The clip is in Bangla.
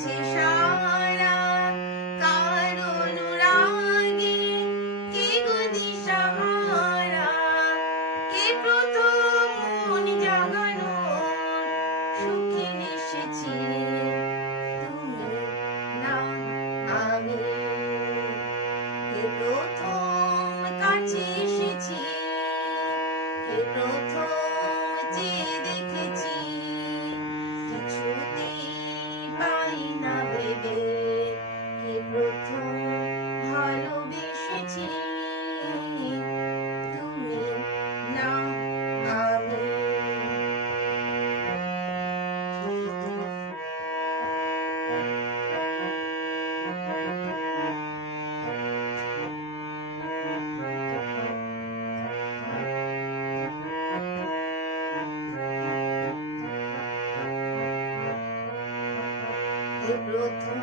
সে সারা কার অনুরাগে কে গো দিশাহারা, কে প্রথম মন জাগানোর সুখে এসেছি তুমি না আমি, কে প্রথম কাছে এসেছি, কে প্রথম চেয়ে দেখেছি, কিছুতেই পাই না ভেবে কে প্রথম ভালোবেসেছি তুমি না আমি। কে প্রথম